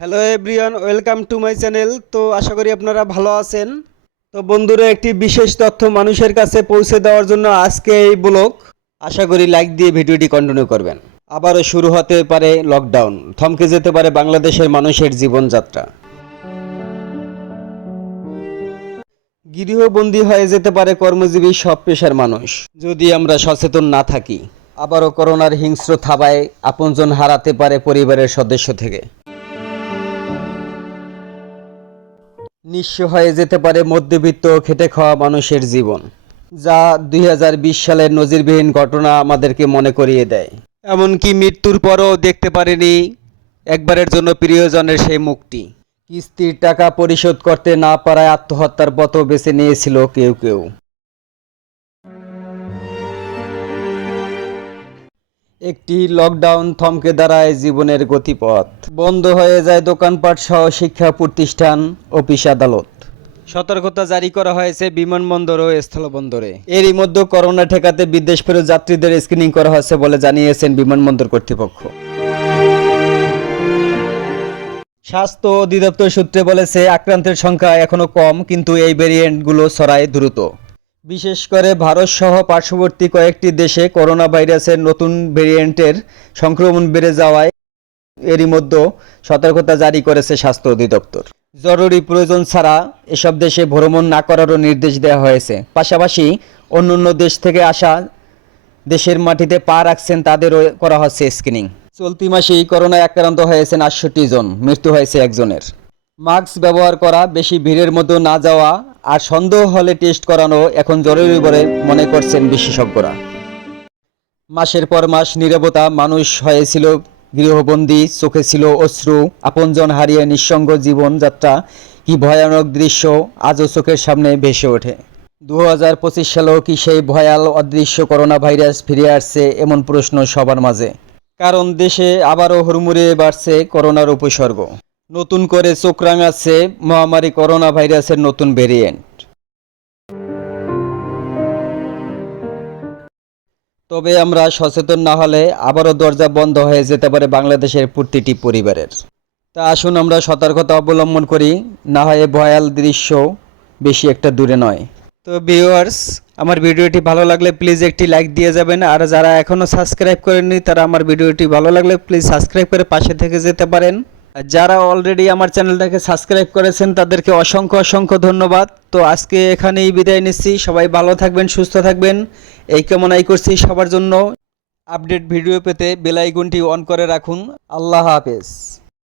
Hello everyone, welcome to my channel. তো আশা করি আপনারা ভালো আছেন। তো বন্ধুরা, একটি বিশেষ তথ্য মানুষের কাছে পৌঁছে দেওয়ার জন্য আজকে এই ব্লগ। আশা করি লাইক দিয়ে ভিডিওটি কন্টিনিউ করবেন। আবারও শুরু হতে পারে লকডাউন, থমকে যেতে পারে বাংলাদেশের মানুষের জীবনযাত্রা, গৃহবন্দী হয়ে যেতে পারে কর্মজীবী সব পেশার মানুষ যদি আমরা সচেতন না থাকি। আবারও করোনার হিংস্র থাবায় আপনজন হারাতে পারে পরিবারের সদস্য থেকে। নিঃস্ব হয়ে যেতে পারে মধ্যবিত্ত খেটে খাওয়া মানুষের জীবন, যা ২০২০ সালের নজিরবিহীন ঘটনা আমাদেরকে মনে করিয়ে দেয়। এমনকি মৃত্যুর পরও দেখতে পারেনি একবারের জন্য প্রিয়জনের সেই মুখটি। কিস্তির টাকা পরিশোধ করতে না পারায় আত্মহত্যার পথও বেছে নিয়েছিল কেউ কেউ। একটি লকডাউন থমকে দাঁড়ায় জীবনের গতিপথ, বন্ধ হয়ে যায় দোকানপাট সহ শিক্ষা প্রতিষ্ঠান, অফিস আদালত। সতর্কতা জারি করা হয়েছে বিমানবন্দর ও স্থলবন্দরে। এরই মধ্যে করোনা ঠেকাতে বিদেশ ফেরত যাত্রীদের স্ক্রিনিং করা হয়েছে বলে জানিয়েছেন বিমানবন্দর কর্তৃপক্ষ। স্বাস্থ্য অধিদপ্তর সূত্রে বলেছে, আক্রান্তের সংখ্যা এখনো কম, কিন্তু এই ভেরিয়েন্টগুলো ছড়ায় দ্রুত। বিশেষ করে ভারত সহ পার্শ্ববর্তী কয়েকটি দেশে করোনা ভাইরাসের নতুন ভেরিয়েন্টের সংক্রমণ বেড়ে যাওয়ায় এরই মধ্যে সতর্কতা জারি করেছে স্বাস্থ্য অধিদপ্তর। জরুরি প্রয়োজন ছাড়া এসব দেশে ভ্রমণ না করারও নির্দেশ দেওয়া হয়েছে। পাশাপাশি অন্যান্য দেশ থেকে আসা দেশের মাটিতে পা রাখছেন তাদেরও করা হচ্ছে স্ক্রিনিং। চলতি মাসেই করোনায় আক্রান্ত হয়েছেন ৬৮ জন, মৃত্যু হয়েছে একজনের। মাস্ক ব্যবহার করা, বেশি ভিড়ের মধ্যে না যাওয়া আর সন্দেহ হলে টেস্ট করানো এখন জরুরি বলে মনে করছেন বিশেষজ্ঞরা। মাসের পর মাস নীরবতা, মানুষ হয়েছিল গৃহবন্দী, চোখে ছিল অশ্রু, আপনজন হারিয়ে নিঃসঙ্গ জীবনযাত্রা, কি ভয়ানক দৃশ্য আজও চোখের সামনে ভেসে ওঠে। ২০২৫ সালেও কি সেই ভয়াল অদৃশ্য করোনা ভাইরাস ফিরে আসছে, এমন প্রশ্ন সবার মাঝে। কারণ দেশে আবারও হুড়মুড়িয়ে বাড়ছে করোনার উপসর্গ। নতুন করে চোখ রাঙাচ্ছে মহামারী করোনা ভাইরাসের নতুন ভেরিয়েন্ট। তবে আমরা সচেতন না হলে আবারও দরজা বন্ধ হয়ে যেতে পারে বাংলাদেশের প্রতিটি পরিবারের। তা আসুন আমরা সতর্কতা অবলম্বন করি, না হয় ভয়াল দৃশ্য বেশি একটা দূরে নয়। তো ভিউয়ার্স, আমার ভিডিওটি ভালো লাগলে প্লিজ একটি লাইক দিয়ে যাবেন। আর যারা এখনও সাবস্ক্রাইব করেননি তারা আমার ভিডিওটি ভালো লাগলে প্লিজ সাবস্ক্রাইব করে পাশে থেকে যেতে পারেন। আর যারা অলরেডি আমার চ্যানেলটাকে সাবস্ক্রাইব করেছেন তাদেরকে অসংখ্য অসংখ্য ধন্যবাদ। তো আজকে এখানেই বিদায় নিচ্ছি। সবাই ভালো থাকবেন, সুস্থ থাকবেন, এই কামনাই করছি সবার জন্য। আপডেট ভিডিও পেতে বেল আইকনটি অন করে রাখুন। আল্লাহ হাফেজ।